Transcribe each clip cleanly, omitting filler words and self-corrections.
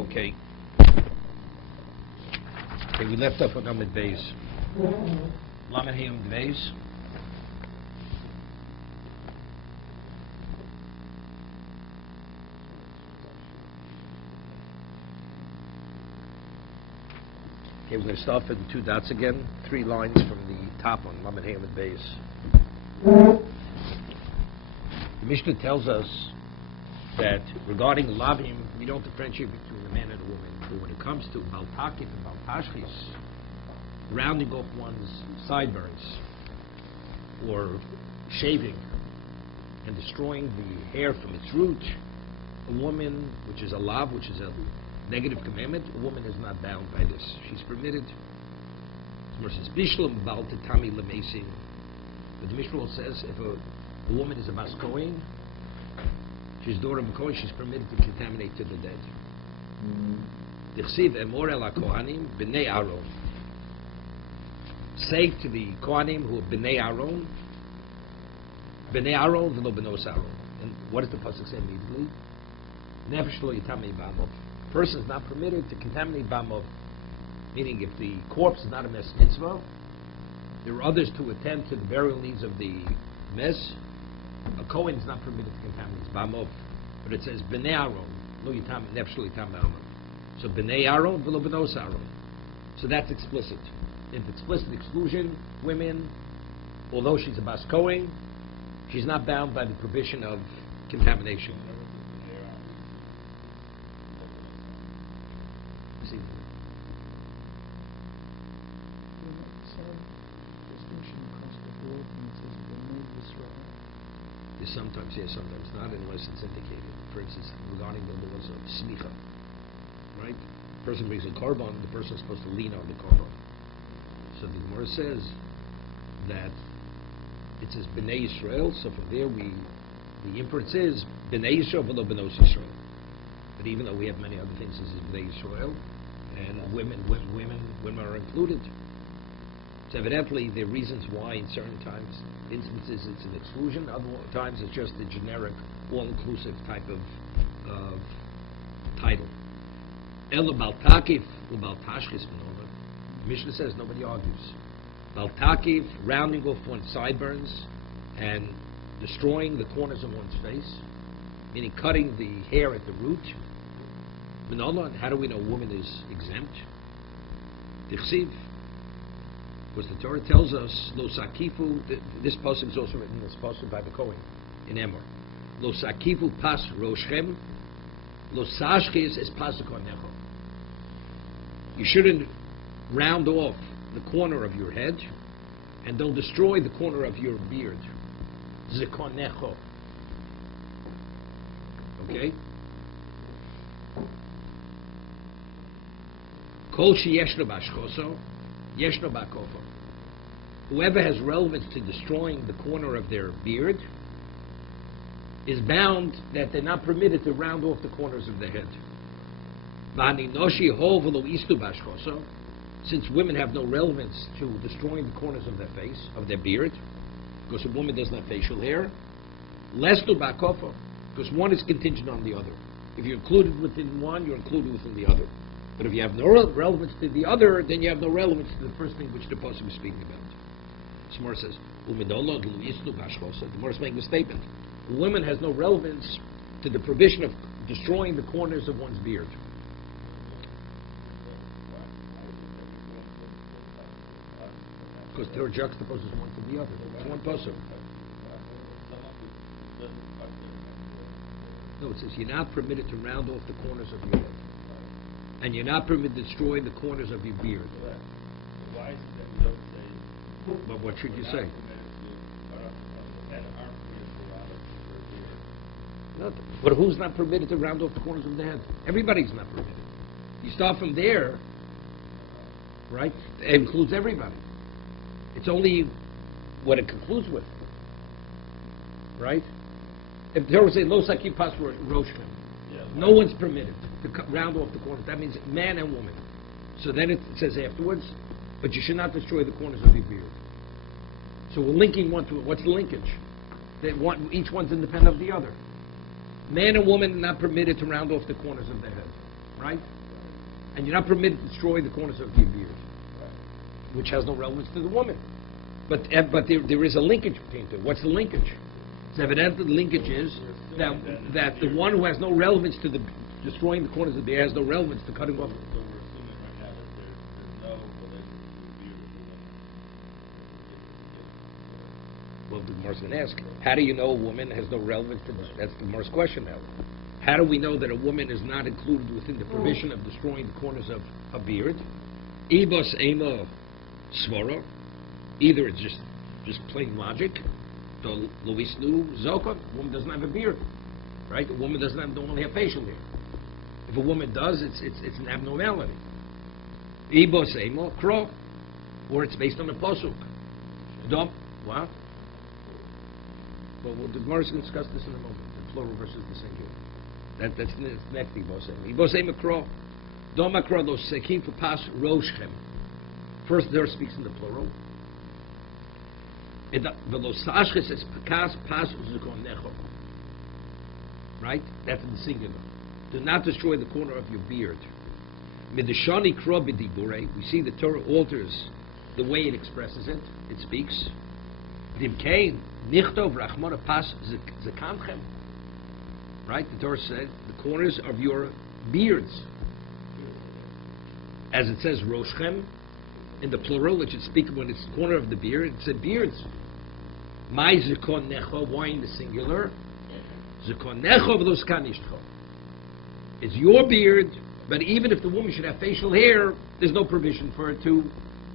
Okay. Okay, we left off on Amid Beis. Lamed Hey Amid Beis. Okay, we're going to start with the 2 dots again. 3 lines from the top on Lamed Hey Amid Beis. The Mishnah tells us that regarding lavim, we don't differentiate between a man and a woman. But when it comes to baltakif and baltashchis, rounding off one's sideburns, or shaving and destroying the hair from its root, a woman, which is a lav, which is a negative commandment, a woman is not bound by this. She's permitted. But the Mishnah says if a woman is a bas kohen, she's daughter of a kohen, she's permitted to contaminate to the dead. Say to the kohanim who are b'nei Aaron, v'lo b'nos Aaron. And what does the pasuk say immediately? Nefesh lo yitamei b'amov. A person is not permitted to contaminate b'amov, meaning if the corpse is not a mes mitzvah, there are others to attend to the burial needs of the mes. A kohen is not permitted to contaminate b'amov, but it says b'nei Aaron lo yitam nefesh lo yitam b'amov. So b'nei Aaron v'lo b'nos Aaron. So that's explicit. If explicit exclusion, women, although she's a bas kohen, she's not bound by the provision of contamination. See? Sometimes yes, sometimes not, unless it's indicated. For instance, regarding the laws of smicha, right? The person brings a korban, the person is supposed to lean on the korban. So the Gemara says that it says B'nai Yisrael, so from there the inference is B'nai Yisrael v'lo b'nos Yisrael. But even though we have many other things, this is B'nai Yisrael, and women are included. So evidently there are reasons why in certain instances it's an exclusion, other times it's just a generic, all-inclusive type of title. Ela baltakif u'baltashchis menova. Mishnah says nobody argues. Baltakif, rounding off one's sideburns and destroying the corners of one's face, meaning cutting the hair at the root. Menova, and how do we know a woman is exempt? Tichsiv. Because the Torah tells us, Lo Sakifu, this pasuk is also written, this pasuk by the Kohen in Emor. Lo Sakifu pas roshchem, Lo Sashkis es pasuk onecho. You shouldn't round off the corner of your head, and don't destroy the corner of your beard. Zekonecho. Okay? Kol sheyeshno bashchoso, yeshno bakofo. Whoever has relevance to destroying the corner of their beard is bound that they're not permitted to round off the corners of their head. Since women have no relevance to destroying the corners of their face, of their beard, because a woman doesn't have facial hair, lestu bakofo, because one is contingent on the other. If you're included within one, you're included within the other. But if you have no relevance to the other, then you have no relevance to the first thing which the Pasuk is speaking about. Gemara says, the Gemara is making a statement. A woman has no relevance to the provision of destroying the corners of one's beard. Because the Torah juxtaposes one to the other. It's one Pasuk. No, it says you're not permitted to round off the corners of your head. And you're not permitted to destroy the corners of your beard. Why is it that you don't say? But what should you say? No, but who's not permitted to round off the corners of the head? Everybody's not permitted. You start from there, right? It includes everybody. It's only what it concludes with, right? If the Torah says lo sakim pas roshchem, no one's permitted to round off the corners. That means man and woman. So then it says afterwards, but you should not destroy the corners of your beard. So we're linking one to it. What's the linkage? Each one's independent of the other. Man and woman are not permitted to round off the corners of their head. right? And you're not permitted to destroy the corners of your beard, which has no relevance to the woman. But there is a linkage between the two. What's the linkage? It's evident that the linkage is that the one who has no relevance to the destroying the corners of the beard has no relevance to cutting off. So we're assuming right now that there's no relation to the beard of the woman. Well, the Gemara's going to ask, how do you know a woman has no relevance to this? That's the Gemara's question now. How do we know that a woman is not included within the provision of destroying the corners of a beard? Ibos ema svara. Either it's just plain logic. The Luis Nu Zoka, a woman doesn't have a beard, right? A woman don't only have facial hair. If a woman does, it's an abnormality. Ibos ema kro, or it's based on a pasuk. Dom, what? Well, the Gemara is going to discuss this in a moment. The plural versus the singular. That's the next Ibos ema. Ibos ema kro, dom akro los sekim for pas roshchem. First, there speaks in the plural. Right? That's in the singular. Do not destroy the corner of your beard. We see the Torah alters the way it expresses it. It speaks. Right? The Torah said the corners of your beards. As it says, Roshchem, in the plural, which is speaking when it's the corner of the beard, it said beards. My zikon necho, why in the singular? Zikon necho v'lo skanishcho. It's your beard, but even if the woman should have facial hair, there's no provision for her to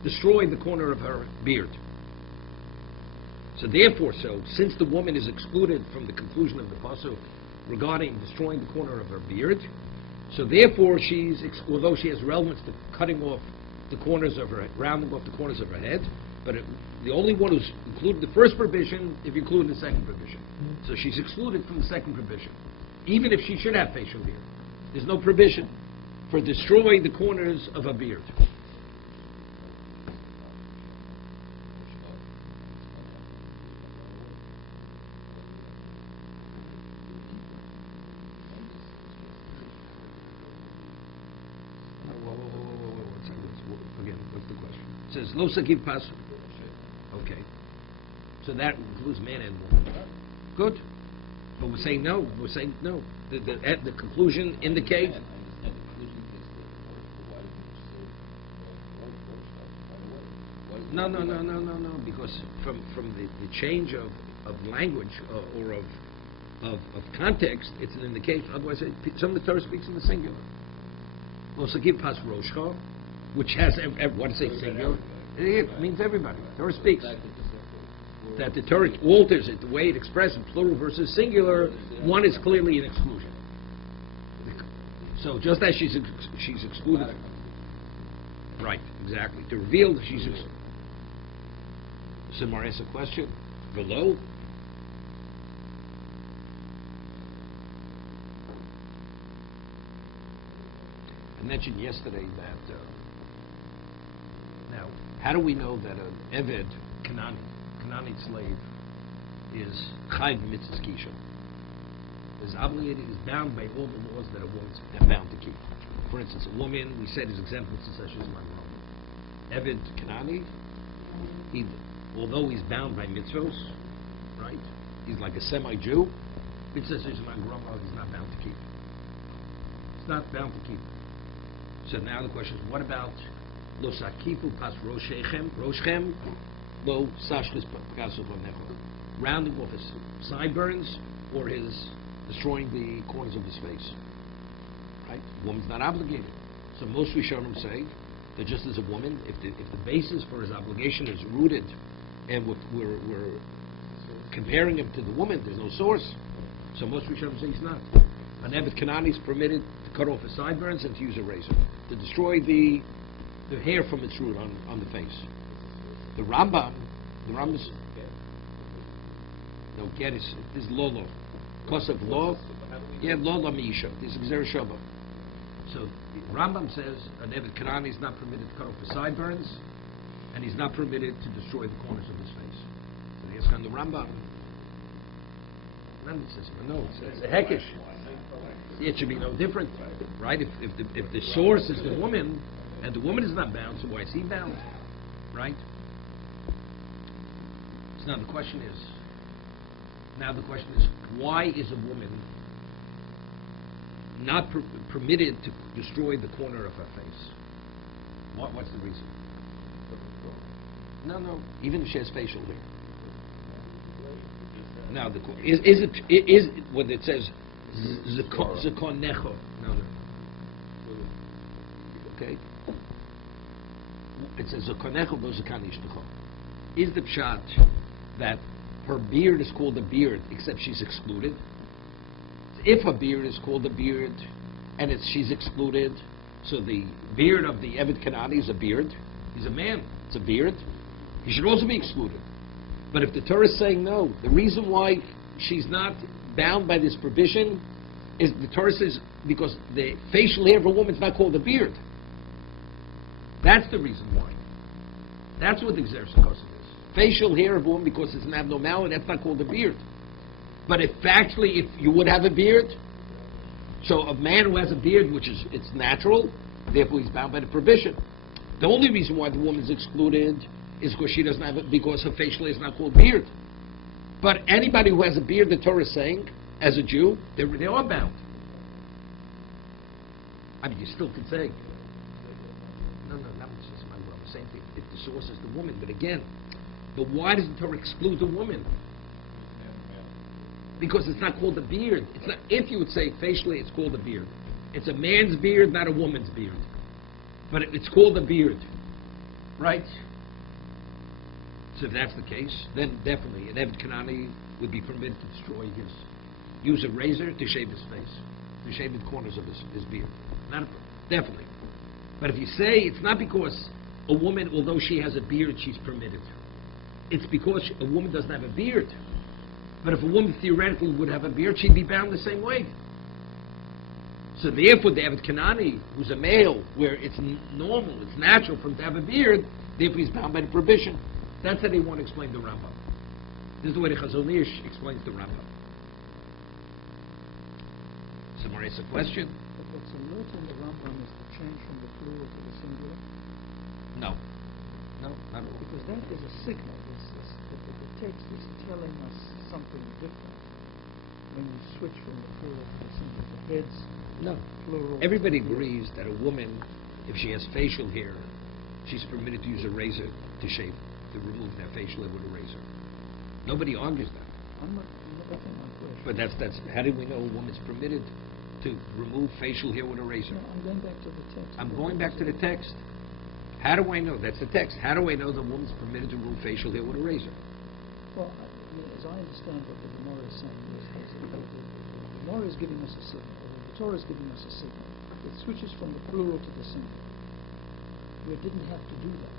destroy the corner of her beard. So therefore, since the woman is excluded from the conclusion of the pasuk regarding destroying the corner of her beard, so therefore although she has relevance to cutting off the corners of her, rounding off the corners of her head, but the only one who's included the first provision, if you include the second provision. So she's excluded from the second provision. Even if she should have facial hair, there's no provision for destroying the corners of her beard. Says lo sakiv pasu. Okay, so that includes man and woman. Good, but we're saying no. We're saying no. The conclusion indicates. No. Because from the change of language or of context, it's an indication. Otherwise, some of the Torah speaks in the singular. Lo sakiv pas roshcha. Which has, what to say, singular? It means everybody. The Torah speaks. That the Torah alters it, the way it expresses plural versus singular, one is clearly an exclusion. So just as she's excluded. Right, exactly. To reveal that she's excluded. Samar asks a question. Below. I mentioned yesterday that now, how do we know that an Eved, Kanani slave, is Chayv Mitzvahs Kisha? Is obligated, is bound by all the laws that a woman's bound to keep. For instance, a woman, we said his example such as Eved Kanani, although he's bound by mitzvos, right? He's like a semi-Jew. Mitzvahs he's not bound to keep. He's not bound to keep. So now the question is, what about lo sakifu pas roshchem lo sashlis pakasu v'necho, rounding off his sideburns or his destroying the corners of his face? Right? The woman's not obligated. So most Rishonim say that just as a woman, if the basis for his obligation is rooted, and we're comparing him to the woman, there's no source. So most Rishonim say he's not. An Eved Kanani is permitted to cut off his sideburns and to use a razor to destroy the hair from its root on the face. The Rambam is no get is lolo, cause of law. Yeah, lolo meisha. This is Gzer Shabbat. So the Rambam says an Eved Kanani is not permitted to cut off his sideburns, and he's not permitted to destroy the corners of his face. So they ask on the Rambam. Rambam says, no, it's a hekish. It should be no different, right? If the source is the woman, and the woman is not bound, so why is he bound, right? So now the question is, why is a woman not permitted to destroy the corner of her face? What's the reason? No. Even if she has facial hair. Now, is it when it says zakonecho? No. Okay. It says zakonecho lo zakanishtacho. Is the pshat that her beard is called a beard, except she's excluded? If a beard is called a beard, and she's excluded, so the beard of the Eved Kanani is a beard. He's a man. It's a beard. He should also be excluded. But if the Torah is saying no, the reason why she's not bound by this prohibition is the Torah says because the facial hair of a woman is not called a beard. That's the reason why. That's what the Xer Sakosim is. Facial hair of a woman, because it's an abnormality, that's not called a beard. But if you would have a beard, so a man who has a beard, it's natural, therefore he's bound by the prohibition. The only reason why the woman is excluded is because she doesn't have it, because her facial hair is not called beard. But anybody who has a beard, the Torah is saying, as a Jew, they are bound. I mean, you still could say, no, that was just my will. Same thing. If the source is the woman, but again, but why does the Torah exclude the woman? Because it's not called a beard. It's not. If you would say facially, it's called a beard. It's a man's beard, not a woman's beard. But it's called a beard, right? So if that's the case, then definitely an Eved Kanani would be permitted to use a razor to shave his face, to shave the corners of his beard. Definitely. But if you say it's not because a woman, although she has a beard, she's permitted. It's because a woman doesn't have a beard. But if a woman theoretically would have a beard, she'd be bound the same way. So therefore, the Eved Kanani, who's a male, where it's normal, it's natural for him to have a beard, therefore he's bound by the prohibition. That's how they want to explain the Rambam. This is the way the Chazon Ish explains the Rambam. Somebody has a question? But what's alert in the Rambam is the change from the plural to the singular? No, not at all. Because that is a signal. The text is telling us something different when you switch from the plural to the singular. The heads, no. Plural. Everybody agrees that a woman, if she has facial hair, she's permitted to use a razor to shave, to remove that facial hair with a razor. Nobody argues that. I'm not getting my question. But that's how do we know a woman's permitted to remove facial hair with a razor? No, I'm going back to the text. I'm going back to the text. How do I know? That's the text. How do I know the woman's permitted to remove facial hair with a razor? Well, as I understand what the Gemara is saying, the Gemara is giving us a signal, or the Torah is giving us a signal. It switches from the plural to the singular. We didn't have to do that.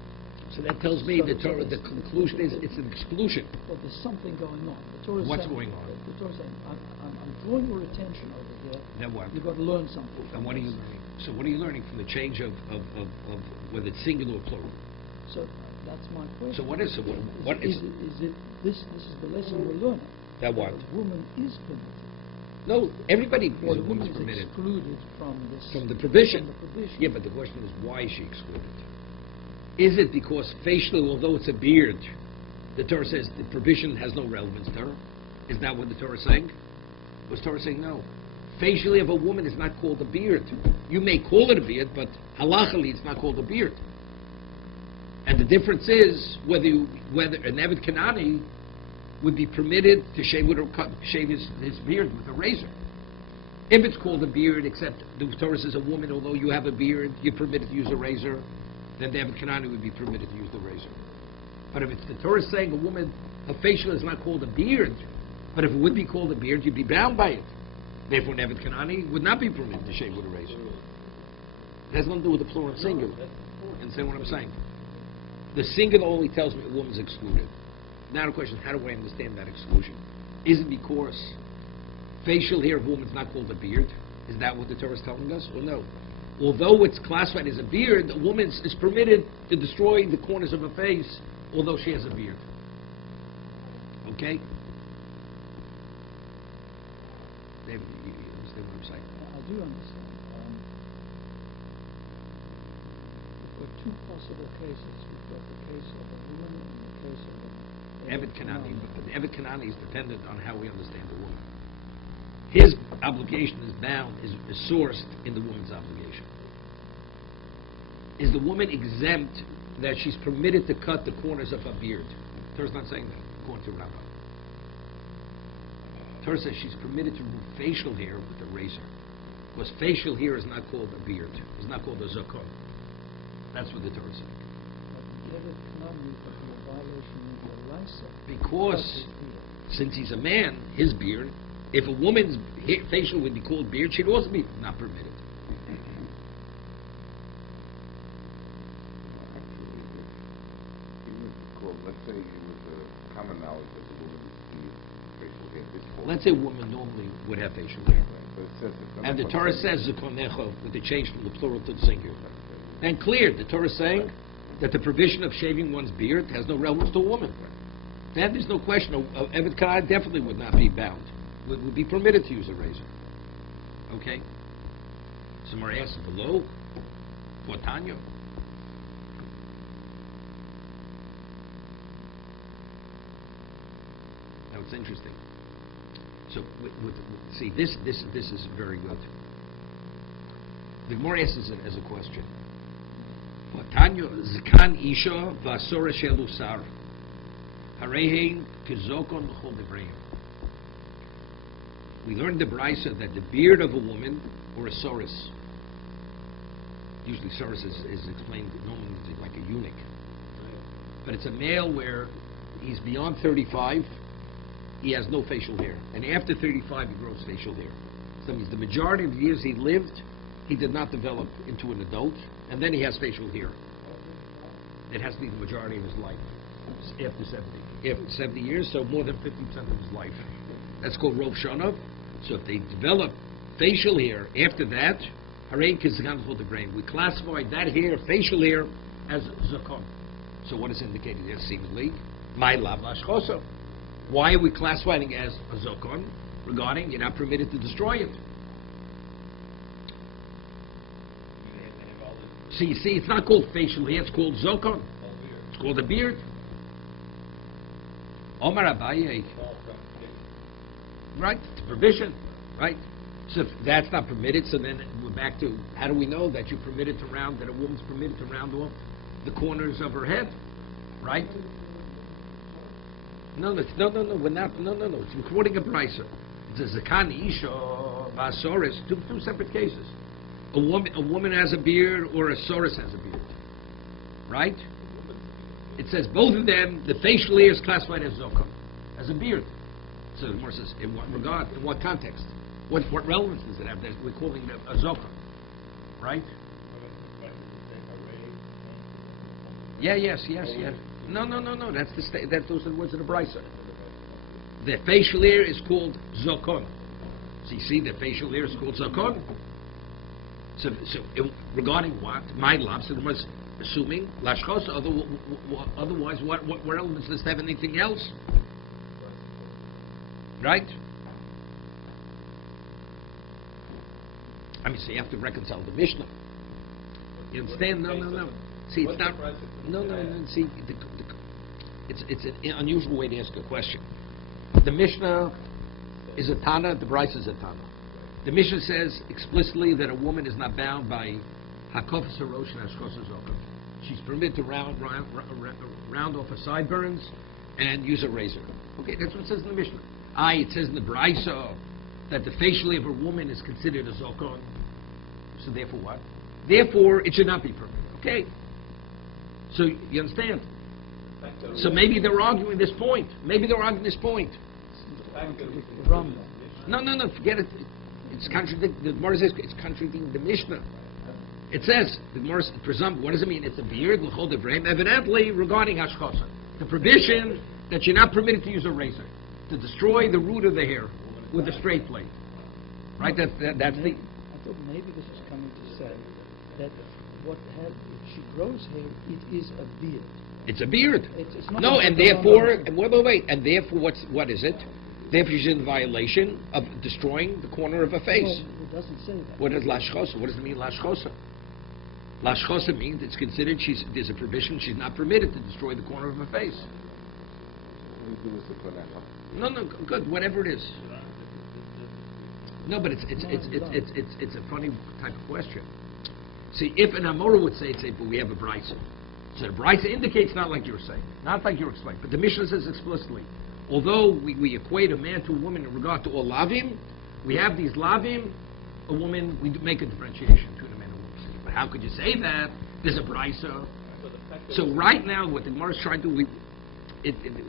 So that tells me the conclusion is it's an exclusion. Well, there's something going on. The Torah is What's saying, going on? The Torah is saying, I'm drawing your attention over here. Then what? You've got to learn something. And what are you learning? So what are you learning from the change of whether it's singular or plural? So that's my question. So what is it? What is it? This is the lesson we're learning. That what? A woman is permitted. No, everybody agrees Or a woman's is permitted. excluded from this. From the provision. From the provision. Yeah, but the question is, why is she excluded? Is it because facially, although it's a beard, the Torah says the provision has no relevance to her? Is that what the Torah is saying? Was Torah saying no? Facially of a woman is not called a beard. You may call it a beard, but halachically it's not called a beard. And the difference is whether an Eved Kanani would be permitted to shave his beard with a razor. If it's called a beard, except the Torah says a woman, although you have a beard, you're permitted to use a razor, then the Eved Kanani would be permitted to use the razor. But if it's the Torah saying a woman, her facial is not called a beard, but if it would be called a beard, you'd be bound by it. Therefore, an Eved Kanani would not be permitted to shave with a razor. It has nothing to do with the plural and singular. Understand what I'm saying? The singular only tells me a woman's excluded. Now the question is, how do I understand that exclusion? Is it because facial hair of a woman is not called a beard? Is that what the Torah is telling us? Or no? Although it's classified as a beard, a woman is permitted to destroy the corners of her face, although she has a beard. Okay? David, you understand? understand what I'm saying. I do understand. There were two possible cases. We've got the case of a woman and the case of an Evet Kanani, but the Evet Kanani is dependent on how we understand the woman. His obligation is sourced in the woman's obligation. Is the woman exempt that she's permitted to cut the corners of her beard? Torah's not saying that, according to Rabbah. Torah says she's permitted to remove facial hair with a razor. Because facial hair is not called a beard. It's not called a zakon. That's what the Torah says. Because since he's a man, his beard, if a woman's facial would be called beard, she'd also be not permitted. Let's say it was a common knowledge that the woman would facial hair. Let's say a woman normally would have facial hair. So it says And the Torah says zakonecho, with the change from the plural to the singular. And clear, the Torah is saying that the provision of shaving one's beard has no relevance to a woman. Then there's no question. Evet Kana definitely would not be bound. Would be permitted to use a razor. Okay? Somewhere asks below, for Tanya. Now it's interesting. So, see, this is very good. The Gemara asks as a question. Tanya zkan isha v'asora shelusar harehin kizokon l'chol devreim. We learned the brisa that the beard of a woman or a soris, usually soris is explained normally like a eunuch, but it's a male where he's beyond 35, he has no facial hair, and after 35 he grows facial hair. So that means the majority of the years he lived, he did not develop into an adult, and then he has facial hair. It has to be the majority of his life, after 70. After 70 years, so more than 50% of his life. That's called Rov Shanav. So if they develop facial hair after that, we classify that hair, facial hair, as zakon. So what is indicated there seemingly? My lav lashchosa. Why are we classifying it as a zakon? Regarding you're not permitted to destroy it. See, it's not called facial hair, it's called zokon. It's called a beard. Omar Abaye. Right? It's provision. Right? So if that's not permitted, so then we're back to how do we know that you're permitted to round, that a woman's permitted to round off the corners of her head? Right? No, we're not. No. It's quoting a brisa. It's a zakan isha vasoris, two separate cases. A woman has a beard, or a soris has a beard. Right? It says both of them, the facial hair is classified as zokon, as a beard. So the Gemara says, in what regard, in what context? What relevance does it have? We're calling it a zokon. Right? Yes. No. That's those are the words of the brisa. The facial hair is called zokon. So you see, the facial hair is called zokon. So regarding what? My love, so the was assuming lashchos. Otherwise, what relevance does it have anything else? Right? I mean, so you have to reconcile the Mishnah. You understand? No. See, it's not. No. See, it's an unusual way to ask a question. The Mishnah is a Tana. The Brisa is a Tana. The Mishnah says explicitly that a woman is not bound by hakofas harosh and hashkos hazokav. She's permitted to round off her sideburns and use a razor. Okay, that's what it says in the Mishnah. It says in the Brisa that the facial hair of a woman is considered a zokon. So therefore what? Therefore it should not be permitted. Okay. So you understand? So maybe they're arguing this point. No, forget it. It's contradicting. The Gemara says it's contradicting the Mishnah. It says the Gemara presumes. What does it mean? It's a beard l'chol devreim. Evidently regarding hashkosa, the provision that you're not permitted to use a razor to destroy the root of the hair with a straight blade. Right? That's the. I thought maybe this is coming to say that if she grows hair, it is a beard. It's a beard. It's not no, and therefore, wait. And therefore, what is it? Therefore, she's in violation of destroying the corner of her face. Well, it doesn't say that. What is lashchosa? What does it mean, lashchosa? Lashchosa means it's considered there's a provision she's not permitted to destroy the corner of her face. No, good, whatever it is. No, but it's a funny type of question. See, if an Amora would say, but we have a brisa. So the brisa indicates not like you were saying, not like you were explaining, but the Mishnah says explicitly, although we equate a man to a woman in regard to all lavim, we have these lavim, a woman, we make a differentiation between a man and a woman. But how could you say that? There's a brisa. So right now, what the Gemara is trying to do,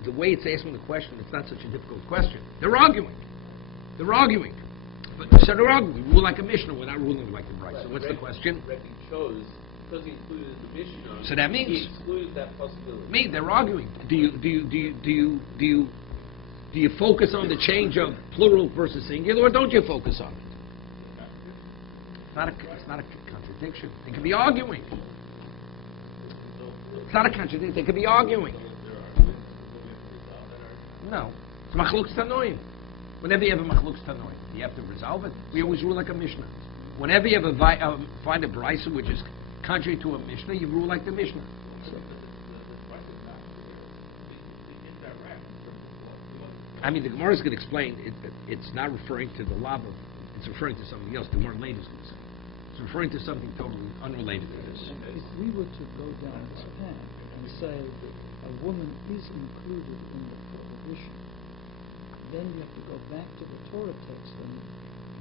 the way it's asking the question, it's not such a difficult question. They're arguing. But so they're arguing. We rule like a Mishnah without ruling like a brisa. So what's the question? Rebbe chose, because he included the Mishnah, so that means he excluded that possibility. They're arguing. Do you focus on the change of plural versus singular, or don't you focus on it? It's not a contradiction. They could be arguing. It's not a contradiction. They could be arguing. No. It's machlokes tanoim. Whenever you have a machlokes tanoim, you have to resolve it. We always rule like a Mishnah. Whenever you have find a brisa which is contrary to a Mishnah, you rule like the Mishnah. I mean, the Gemara is going to explain it's not referring to the lava, it's referring to something else. The Gemara later is going to say. It's referring to something totally unrelated to this. If we were to go down this path and say that a woman is included in the prohibition, then you have to go back to the Torah text and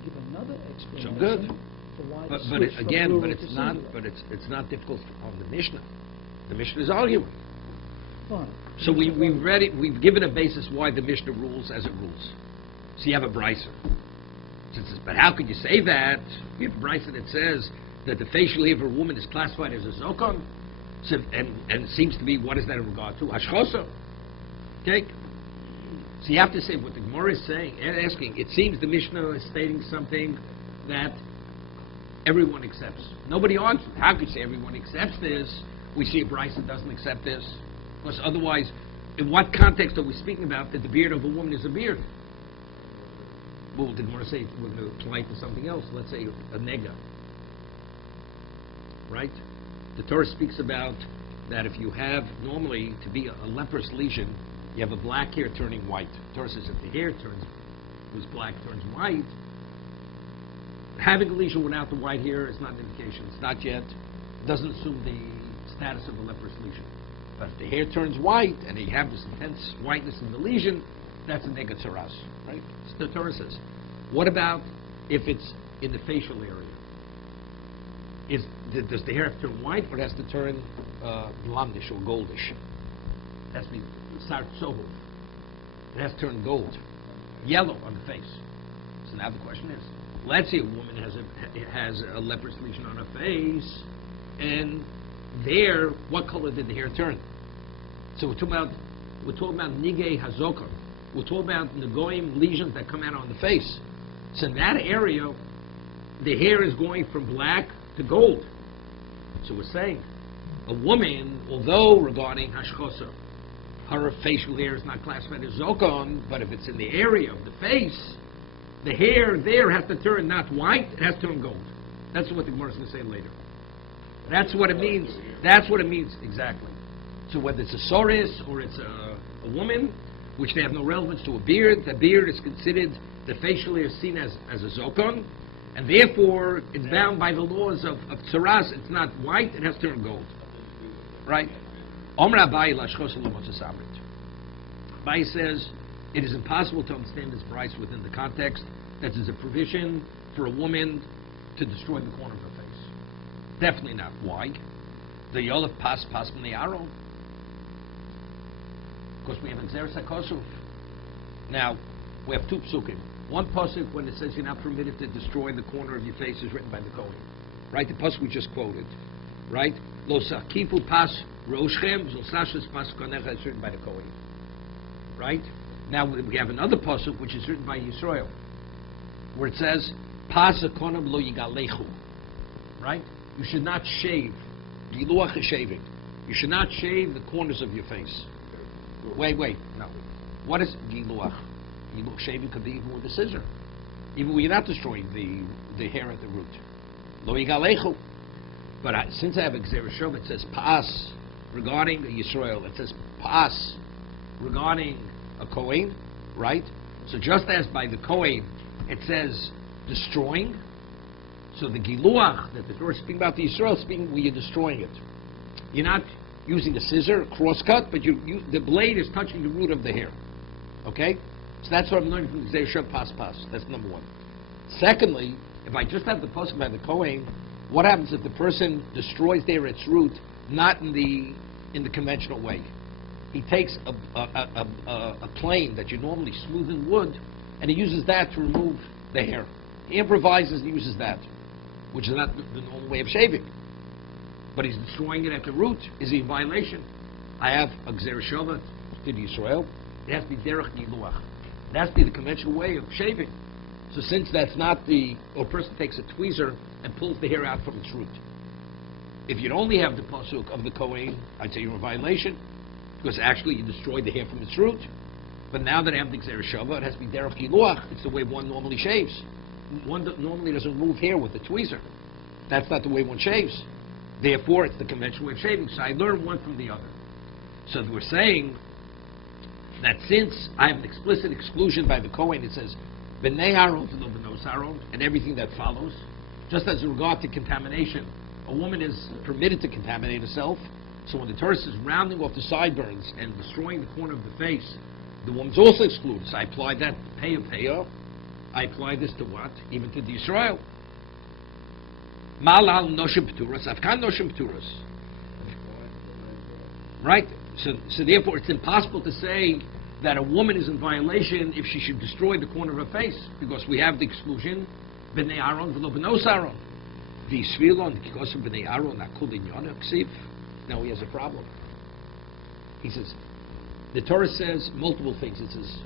give another explanation So good. for why But the switch from plural to it's not. singular. But it's not difficult on the Mishnah. The Mishnah is arguing. Fine. So we've given a basis why the Mishnah rules as it rules. So you have a brisa. But how could you say that? You have a brisa that says that the facial hair of a woman is classified as a zokon, so, and it seems to be, what is that in regard to? Hashchosa. Okay? So you have to say what the Gemara is saying, and asking, it seems the Mishnah is stating something that everyone accepts. Nobody argues. How could you say everyone accepts this? We see a brisa that doesn't accept this. Because otherwise, in what context are we speaking about that the beard of a woman is a beard? Well, didn't want to say we're going to apply it to something else. Let's say a nega. Right? The Torah speaks about that if you have, normally, to be a leprous lesion, you have a black hair turning white. The Torah says if the hair was black, turns white, having a lesion without the white hair is not an indication. It's not yet. It doesn't assume the status of a leprous lesion. But if the hair turns white and you have this intense whiteness in the lesion, that's a nega tzaras, right? So the Torah says. What about if it's in the facial area? Does the hair have to turn white, or it has to turn lamnish or goldish? It has to be sartsohu. It has to turn gold, yellow on the face. So now the question is: let's say a woman has a leprous lesion on her face, and there, what color did the hair turn? So we're talking about nigei hazokon. We're talking about negoim lesions that come out on the face. So in that area, the hair is going from black to gold. So we're saying, a woman, although regarding hashchosa, her facial hair is not classified as zokon, but if it's in the area of the face, the hair there has to turn not white, it has to turn gold. That's what the Gemara is going to say later. That's what it means. That's what it means exactly. So whether it's a soris or it's a woman, which they have no relevance to a beard, the beard is considered, the facial hair is seen as a zokon, and therefore it's bound by the laws of tzaras. It's not white, it has to turn gold. Right? Abaye says it is impossible to understand this brisa within the context that there's a provision for a woman to destroy the corner of her face. Definitely not. Why? The Yolef pas from the arrow. Because we have Xeris HaKosuf. Now, we have two psukim. One pasuk when it says you're not permitted to destroy the corner of your face is written by the Kohen. Right? The pasuk we just quoted. Right? Lo sakifu pas roshchem, zosashas pas konecha is written by the Kohen. Right? Now we have another pasuk which is written by Yisrael, where it says pas akonam lo yigalechu. Right? You should not shave. Giluach is shaving. You should not shave the corners of your face. Wait, no. What is giluach? Hiluch shaving could be even with a scissor, even when you're not destroying the hair at the root. Lo yigalechu. But since I have a Gzera Shova, it says Pas regarding a Yisrael. It says Pas regarding a Kohen, right? So just as by the Kohen, it says destroying. So the Giluach that the Torah is speaking about the Yisrael, speaking where you're destroying it. You're not using a scissor, a crosscut, but the blade is touching the root of the hair. Okay? So that's what I'm learning from the Gzera Shova, Pas. That's number one. Secondly, if I just have the pasuk by the Kohen, what happens if the person destroys there its root, not in the conventional way? He takes a plane that you normally smooth in wood, and he uses that to remove the hair. He improvises and uses that, which is not the normal way of shaving. But he's destroying it at the root. Is he in violation? I have a Gzera Shova to the Yisrael. It has to be derech giluach. It has to be the conventional way of shaving. So since that's not a person takes a tweezer and pulls the hair out from its root. If you'd only have the pasuk of the Kohen, I'd say you're in violation, because actually you destroyed the hair from its root. But now that I have the Gzera Shova, it has to be derech giluach. It's the way one normally shaves. One normally doesn't remove hair with a tweezer. That's not the way one shaves. Therefore, it's the conventional way of shaving. So I learn one from the other. So we're saying that since I have an explicit exclusion by the Kohen, it says B'nei Aaron to B'nos Aaron, and everything that follows. Just as in regard to contamination, a woman is permitted to contaminate herself. So when the Torah is rounding off the sideburns and destroying the corner of the face, the woman's also excluded. So I apply that peyo. I apply this to what? Even to the Yisrael. Malal noshim p'turas, afkan noshim p'turas. Right? So therefore, it's impossible to say that a woman is in violation if she should destroy the corner of her face, because we have the exclusion, b'nei Aaron v'lo b'nos Aaron. V'yisvilon kikosim b'nei Aaron akul inyana ksiv. Now he has a problem. He says, the Torah says multiple things. It says,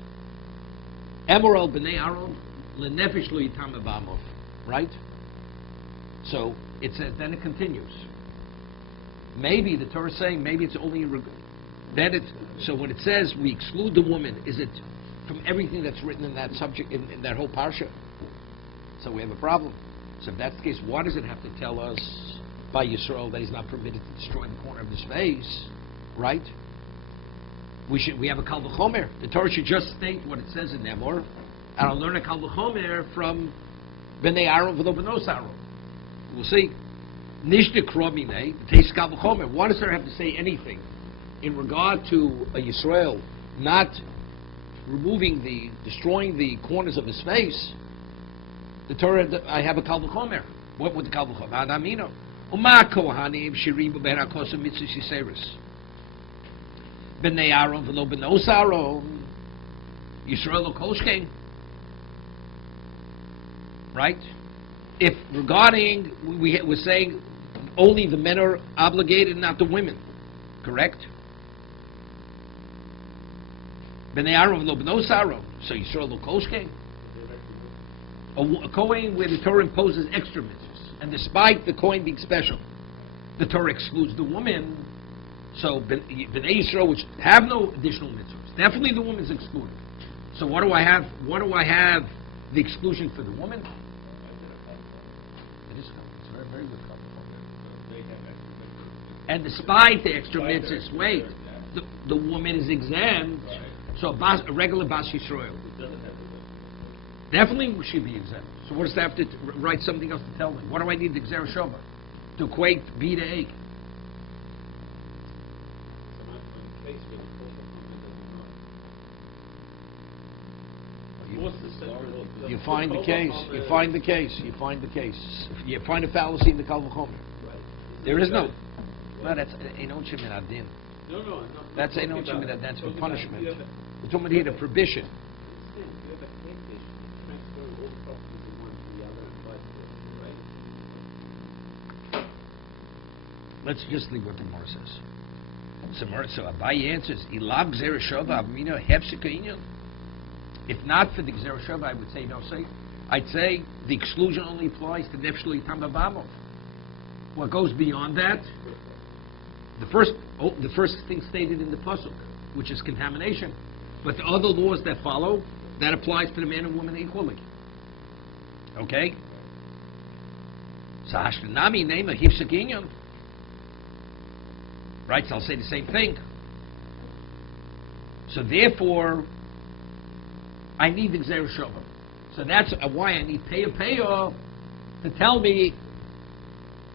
Emerald b'nei Aaron lenefesh lo yitam abamov. Right? So it says, then it continues. Maybe the Torah is saying, maybe it's only so when it says we exclude the woman, is it from everything that's written in that subject, in that whole parsha? So we have a problem. So if that's the case, why does it have to tell us by Yisrael that he's not permitted to destroy the corner of his face? Right? We have a kal v'chomer. The Torah should just state what it says in Nemor, and I'll learn a kal v'chomer from b'nei Aaron v'lo b'nos Aaron. We'll see. Nishte kromine, taste kal v'chomer. Why does there have to say anything in regard to a Yisrael not destroying the corners of his face? The Torah, I have a kal v'chomer. What would the kal v'chomer? Adamino. Uma kohanim shiribu b'herakosim mitzvah shiseris. B'nei Aaron v'lo b'nos Aaron. Yisrael lo kolshkein. Right? If regarding, we're saying only the men are obligated, not the women. Correct? B'nei Aaron v'lo b'nos Aaron. So Yisrael lo kolshkein. A Kohen where the Torah imposes extra mitzvahs, and despite the Kohen being special, the Torah excludes the woman. So B'nai Yisrael, which have no additional mitzvahs, definitely the woman's excluded. So what do I have? What do I have? The exclusion for the woman. It is it's very, very good. And despite the extra mitzvahs, wait, the woman is exempt. So a regular Bas Yisrael definitely should be exempt. So what does that have to write something else to tell me? What do I need the Gzera Shova? To equate B to A? You find the case. You find the case. You find the case. You find a fallacy in the Kal V'chomer. There is no. No, that's Einon Shemin Adin. No. That's Einon Shemin Adin. That's for punishment. We're talking about here the prohibition. Let's just leave what the Gemara says. So Abaye answers, "Ilab Gzera Shova Avmina Hefsika Inyan." If not for the Gzera Shova, I would say no. I'd say the exclusion only applies to Nefesh Lo Yitam B'Bamov. What goes beyond that, the first thing stated in the pasuk, which is contamination, but the other laws that follow, that applies to the man and woman equally. Okay? So Hashtanami name a hifsek inyan. Right? So I'll say the same thing. So therefore, I need the Gzera Shava. So that's why I need Peya to tell me.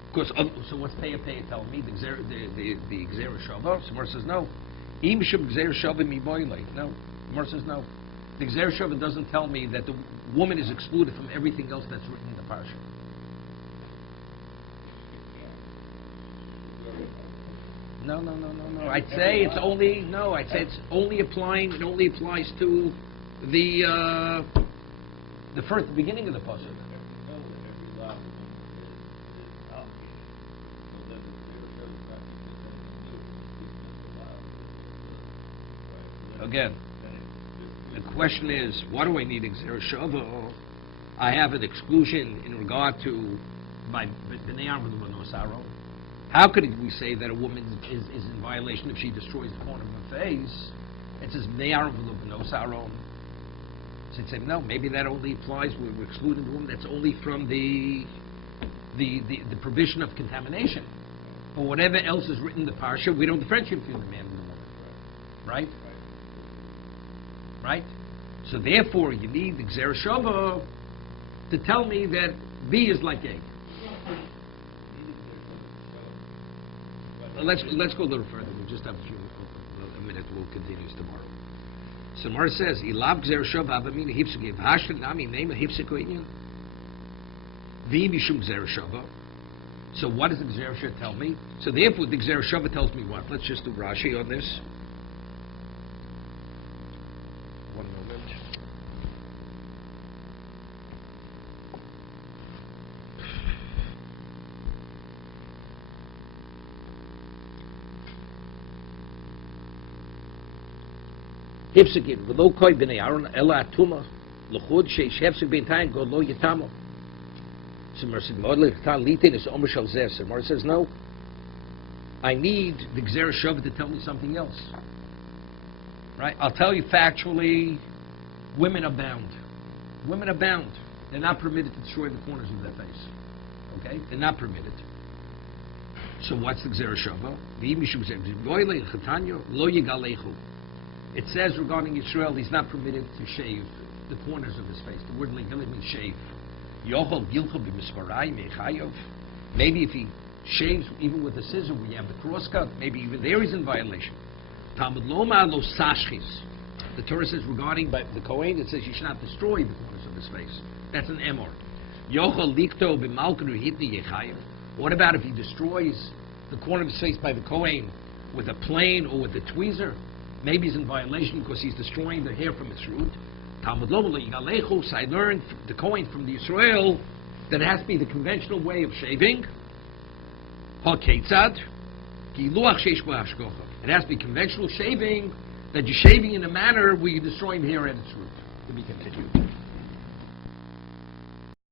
Because so what's Peya telling me? The Gzera Shava. So Gemara says no. Im shum Gzera Shava mi boile. No. Gemara says no. The Gzera Shava doesn't tell me that the woman is excluded from everything else that's written in the parsha. No. I'd say it's only applying. It only applies to the first beginning of the pasuk. Again, the question is, why do I need a Gzera Shava? I have an exclusion in regard to my B'nei Aaron v'Bnos Aaron. How could we say that a woman is in violation if she destroys the corner of her face? It says B'nei Aaron v'Bnos Aaron. So you'd say, no, maybe that only applies, we're excluding the woman, that's only from the provision of contamination. But whatever else is written in the parsha, we don't differentiate between the man and the woman. Right? Right? So therefore, you need the Gzera Shava to tell me that B is like A. Let's go a little further. We'll just have a minute. We'll continue tomorrow. So Gemara says, "Ilav Gzera Shava abamina hifsek v'hashtan nami name a hifsek inyan v'im yishum Gzera Shava." So what does the Gzera Shava tell me? So therefore, the Gzera Shava tells me what? Let's just do Rashi on this. One moment. Hifsekin v'lo koi b'nei Aaron ela atuma l'chud sheish hifsek b'intayim go lo yitamo. So Gemara said, "Mod le'chtan litin is omer shal zeh." So Gemara says, "No, I need the Gzera Shava to tell me something else." Right? I'll tell you factually, women are bound. Women are bound. They're not permitted to destroy the corners of their face. Okay? They're not permitted. So what's the Gzera Shava? It says regarding Yisrael, he's not permitted to shave the corners of his face. The word legilim means shave. Maybe if he shaves even with a scissor, we have the cross cut, maybe even there he's in violation. Talmud loma lo sashchis. The Torah says regarding the Kohen, it says you should not destroy the corners of his face. That's an emor. What about if he destroys the corner of his face by the Kohen with a plane or with a tweezer? Maybe he's in violation because he's destroying the hair from its root. Talmud loma lo yigalechu. I learned the Kohen from the Israel that it has to be the conventional way of shaving. Ha ketzad ki luach sheish bo hashgacha. It has to be conventional shaving, that you're shaving in a manner where you're destroying hair at its root. To be continued.